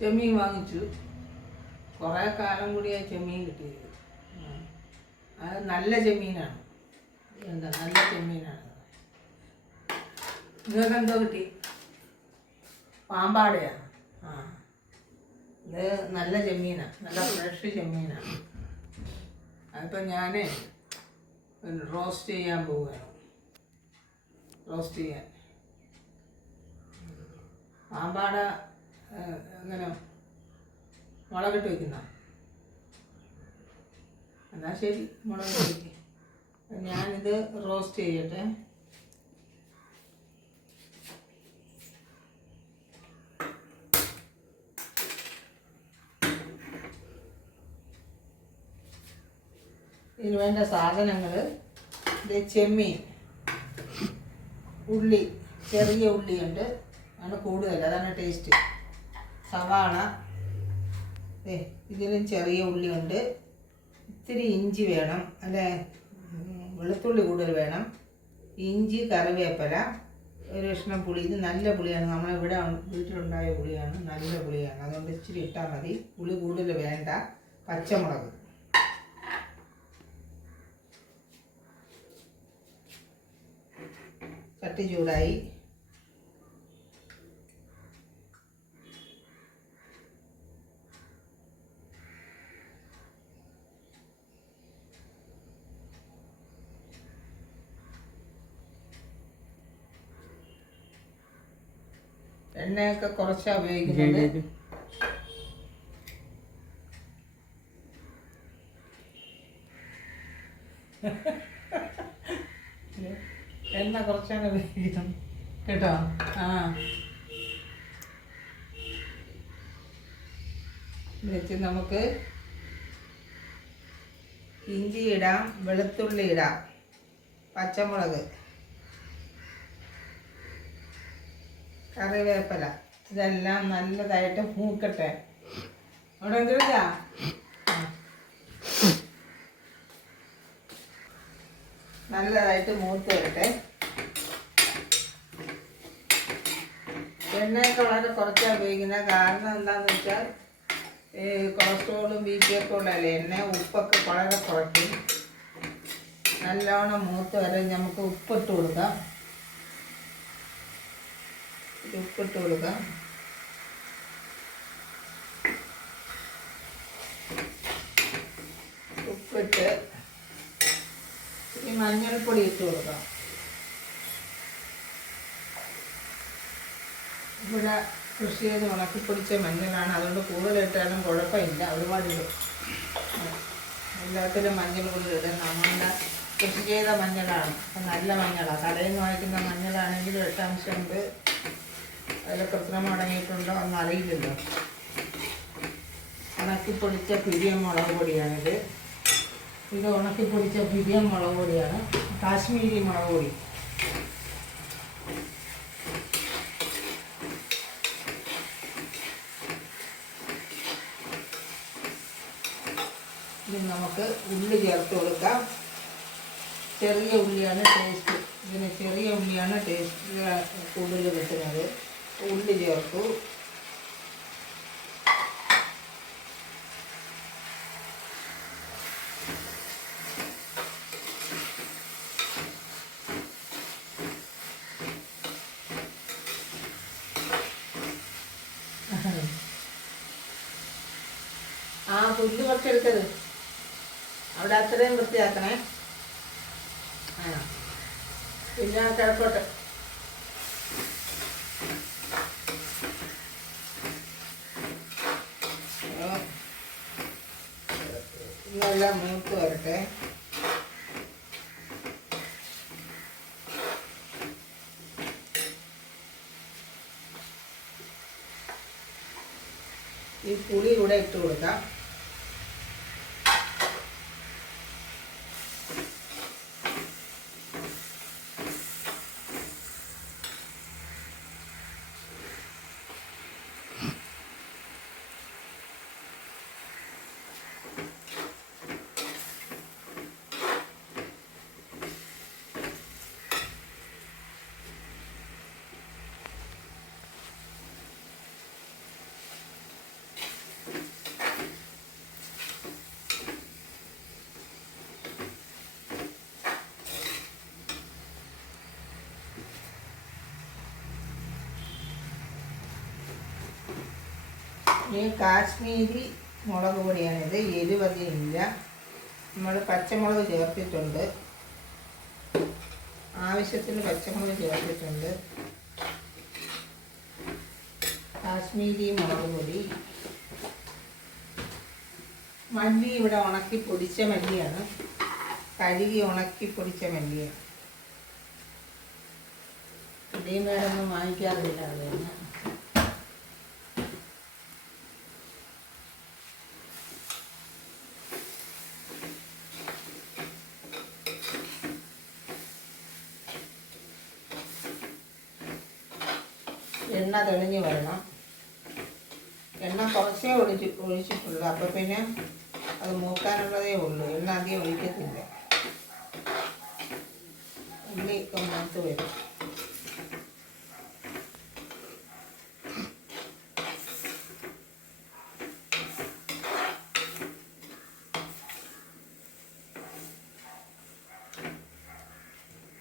ചെമ്മീൻ വാങ്ങിച്ചു. കുറേ കാലം കൂടിയായി ചെമ്മീൻ കിട്ടിയത്. അത് നല്ല ചെമ്മീനാണ്. എന്താ നല്ല ചെമ്മീനാണ്. നിങ്ങൾക്ക് എന്തോ കിട്ടി? പാമ്പാടയാണ്. ഇത് നല്ല ചെമ്മീനാണ്, നല്ല ഫ്രഷ് ചെമ്മീനാണ്. അതിപ്പോൾ ഞാൻ റോസ്റ്റ് ചെയ്യാൻ പോവുകയാണ്. റോസ്റ്റ് ചെയ്യാൻ പാമ്പാട എങ്ങനെ മുളകിട്ട് വയ്ക്കുന്ന? എന്നാൽ ശരി, മുളകിട്ട് വയ്ക്കുക. ഞാനിത് റോസ്റ്റ് ചെയ്യട്ടെ. ഇതിന് വേണ്ട സാധനങ്ങൾ: ഇത് ചെമ്മീൻ, ഉള്ളി, ചെറിയ ഉള്ളിയുണ്ട്, ആണ് കൂടുതൽ, അതാണ് ടേസ്റ്റ്. സവാള, ഇതിലും ചെറിയ ഉള്ളിയുണ്ട്. ഇത്തിരി ഇഞ്ചി വേണം, അല്ലെ വെളുത്തുള്ളി കൂടുതൽ വേണം. ഇഞ്ചി, കറിവേപ്പില, ഒരു കഷ്ണം പുളി. ഇത് നല്ല പുളിയാണ്, നമ്മളിവിടെ വീട്ടിലുണ്ടായ പുളിയാണ്, നല്ല പുളിയാണ്. അതുകൊണ്ട് ഇച്ചിരി ഇട്ടാൽ മതി, പുളി കൂടുതൽ വേണ്ട. പച്ചമുളക്, ചട്ടി ചൂടായി. എണ്ണയൊക്കെ കുറച്ചാണ് ഉപയോഗിക്കുന്നത്. എണ്ണ കുറച്ചാണ് ഉപയോഗിക്കുന്നത് കേട്ടോ. വെച്ച് നമുക്ക് ഇഞ്ചി ഇടാം, വെളുത്തുള്ളി ഇടാം, പച്ചമുളക്, കറിവേപ്പില. ഇതെല്ലാം നല്ലതായിട്ട് മൂക്കട്ടെ. അവിടെ എന്തില്ല നല്ലതായിട്ട് മൂത്ത് വരട്ടെ. എണ്ണയൊക്കെ വളരെ കുറച്ചാണ് ഉപയോഗിക്കുന്നത്. കാരണം എന്താണെന്ന് വെച്ചാൽ കൊളസ്ട്രോളും BP ഒക്കെ ഉള്ളതല്ലേ. എണ്ണ ഉപ്പൊക്കെ വളരെ കുറയ്ക്കും. നല്ലോണം മൂത്ത് വരെ നമുക്ക് ഉപ്പിട്ട് കൊടുക്കാം. ഉപ്പിട്ട് കൊടുക്കാം. ഉപ്പിട്ട് ഈ മഞ്ഞൾപ്പൊടി ഇട്ട് കൊടുക്കാം. ഇവിടെ കൃഷി ചെയ്ത് ഉണക്കിപ്പൊടിച്ച മഞ്ഞളാണ്, അതുകൊണ്ട് കൂടുതലിട്ടാലും കുഴപ്പമില്ല. ഒരുപാടിടും, എല്ലാത്തിലും മഞ്ഞൾ കൂടുതൽ ഇടും. നമ്മളുടെ കൃഷി ചെയ്ത മഞ്ഞളാണ്, അപ്പം നല്ല മഞ്ഞളാണ്. കടയിൽ നിന്ന് വാങ്ങിക്കുന്ന മഞ്ഞളാണെങ്കിൽ വിഷാംശമുണ്ട്, അതിൽ കൃത്രിമം അടങ്ങിയിട്ടുണ്ടോ ഒന്നും അറിയില്ലല്ലോ. ഉണക്കിപ്പൊടിച്ച പിരിയം മുളക് പൊടിയാണിത്. ഇത് ഉണക്കിപ്പൊടിച്ച പിരിയം മുളക് പൊടിയാണ്, കാശ്മീരി മുളക് പൊടി. ഇനി നമുക്ക് ഉള്ളി ചേർത്ത് കൊടുക്കാം. ചെറിയ ഉള്ളിയാണ് ടേസ്റ്റ്, ഇതിന് ചെറിയ ഉള്ളിയാണ് ടേസ്റ്റ് കൂടുതൽ കിട്ടുന്നത്. ഉള്ളി ചേർത്തു. പുല്ല് കുറച്ചെടുത്തത് അവിടെ അത്രയും വൃത്തിയാക്കണേ. പിന്നെ കിഴക്കോട്ട് ഇന്നെല്ലാം മൂത്ത് വരട്ടെ. ഈ പുളി കൂടെ ഇട്ട് കൊടുക്കാം. ഈ കാശ്മീരി മുളക് പൊടിയാണിത്. എരിവധികമില്ല. നമ്മൾ പച്ചമുളക് ചേർത്തിട്ടുണ്ട്, ആവശ്യത്തിന് പച്ചമുളക് ചേർത്തിട്ടുണ്ട്. കാശ്മീരി മുളക് പൊടി. മല്ലി ഇവിടെ ഉണക്കി പൊടിച്ച മല്ലിയാണ്, കഴുകി ഉണക്കി പൊടിച്ച മല്ലിയാണ്. റെഡിമെയ്ഡൊന്നും വാങ്ങിക്കാറില്ല. അത് തന്നെ എണ്ണ തെളിഞ്ഞ് വരണം. എണ്ണ കുറച്ചേ ഒഴിച്ചിട്ടുള്ളൂ. അപ്പോൾ പിന്നെ അത് മൂക്കാനുള്ളതേ ഉള്ളൂ. എണ്ണ അധികം ഒഴിക്കത്തില്ല. ഉള്ളിയൊക്കെ മൂത്ത് വരും.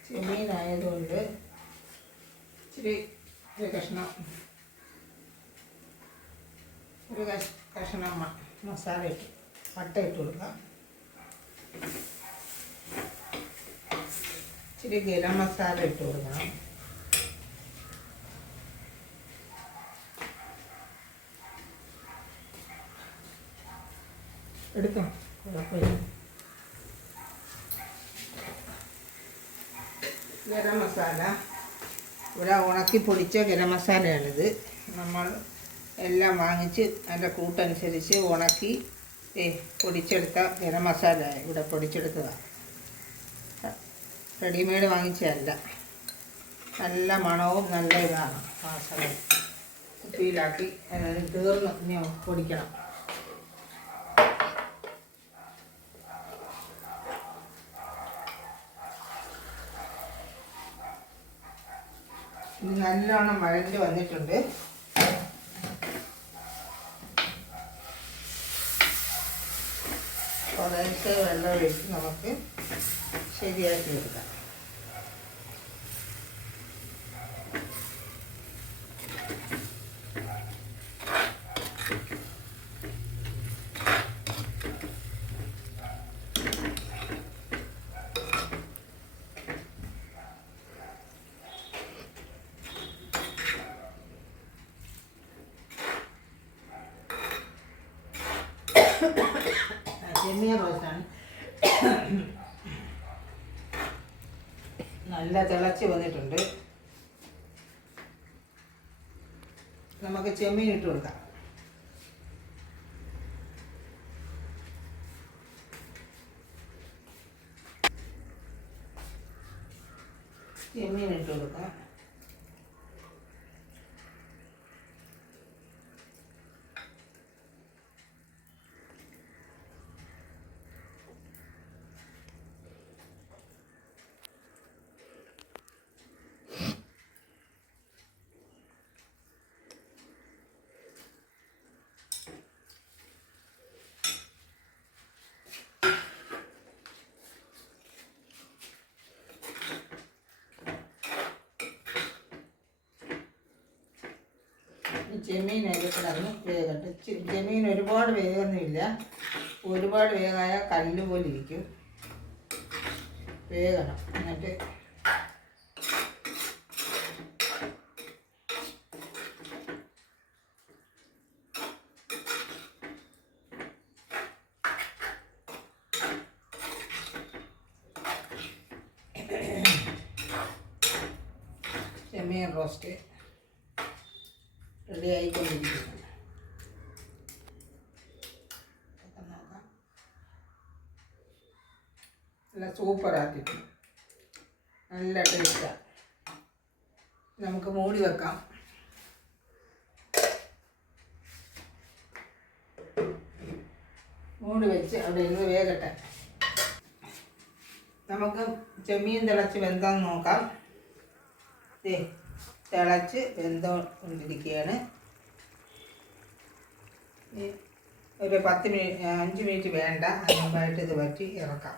ചെമ്മീനായതുകൊണ്ട് ഇച്ചിരി ഒരു കഷ്ണം മസാല ഇട്ട് പട്ട ഇട്ട് കൊടുക്കാം. ഇച്ചിരി ഗരം മസാല ഇട്ട് കൊടുക്കണം. എടുക്കാം, കുഴപ്പമില്ല. ഗരം മസാല ഇവിടെ ഉണക്കി പൊടിച്ച ഗരം മസാലയാണിത്. നമ്മൾ എല്ലാം വാങ്ങിച്ച് അതിൻ്റെ കൂട്ടനുസരിച്ച് ഉണക്കി പൊടിച്ചെടുത്ത ഗരം മസാല ഇവിടെ പൊടിച്ചെടുത്തതാണ്. റെഡിമെയ്ഡ് വാങ്ങിച്ചതല്ല. നല്ല മണവും നല്ല ഇതാണ്. വാസന കുപ്പിയിലാക്കി തീർന്ന് ഇനി പൊടിക്കണം. ഇത് നല്ലോണം വഴഞ്ഞ് വന്നിട്ടുണ്ട്. കുറേശ്ശെ വെള്ളം ഒഴിച്ച് നമുക്ക് ശരിയാക്കി എടുക്കാം. ചെമ്മീൻ റോസ്റ്റാണ്. നല്ല തിളച്ച് വന്നിട്ടുണ്ട്. നമുക്ക് ചെമ്മീൻ ഇട്ട് കൊടുക്കാം. ചെമ്മീൻ ഇട്ട് കൊടുക്കാം. ചെമ്മീൻ അതിൽ കിടന്ന് വേകട്ടെ. ചെമ്മീൻ ഒരുപാട് വേഗമൊന്നുമില്ല. ഒരുപാട് വേഗമായ കല്ല് പോലെ ഇരിക്കും. വേഗണം. എന്നിട്ട് ചെമ്മീൻ റോസ്റ്റ് റെഡി ആയിക്കൊണ്ടിരിക്കുന്നു. നോക്കാം. നല്ല സൂപ്പറാക്കിയിട്ട് നല്ല ടേസ്റ്റാണ്. നമുക്ക് മൂടി വെക്കാം. മൂടി വെച്ച് അവിടെ ഇരുന്ന് വേകട്ടെ. നമുക്ക് ചെമ്മീൻ തിളച്ച് വെന്താന്ന് നോക്കാം. തിളച്ച് വെന്തുകൊണ്ടിരിക്കുകയാണ്. ഒരു 5 മിനിറ്റ് വേണ്ട. അതിനുമ്പായിട്ട് ഇത് വറ്റി ഇറക്കാം.